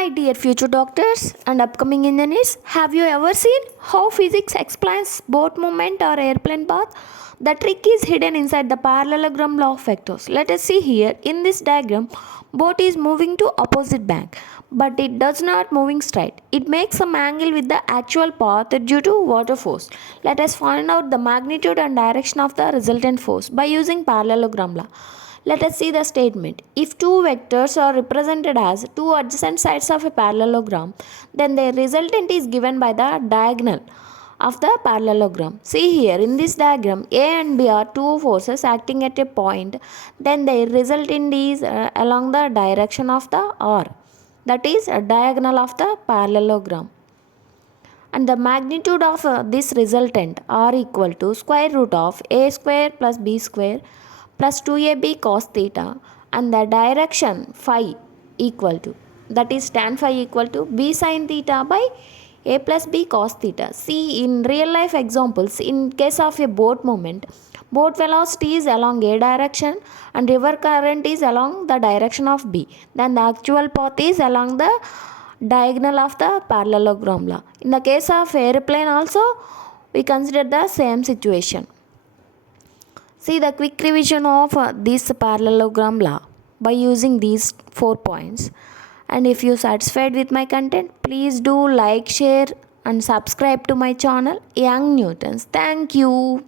Hi, dear future doctors and upcoming engineers. Have you ever seen how physics explains boat movement or airplane path? The trick is hidden inside the parallelogram law of vectors. Let us see here. In this diagram, boat is moving to opposite bank, but it does not moving straight. It makes some angle with the actual path due to water force. Let us find out the magnitude and direction of the resultant force by using parallelogram law. Let us see the statement. If two vectors are represented as two adjacent sides of a parallelogram, then their resultant is given by the diagonal of the parallelogram. See here in this diagram, A and B are two forces acting at a point, then their resultant is along the direction of the R. That is a diagonal of the parallelogram. And the magnitude of this resultant R equal to square root of A square plus B square plus 2ab cos theta, and the direction phi equal to, that is tan phi equal to b sin theta by a plus b cos theta. See, in real life examples, in case of a boat movement, boat velocity is along a direction and river current is along the direction of b. Then the actual path is along the diagonal of the parallelogram law. In the case of airplane also, we consider the same situation. See the quick revision of this parallelogram law by using these 4 points. And if you satisfied with my content, please do like, share and subscribe to my channel Young Newtons. Thank you.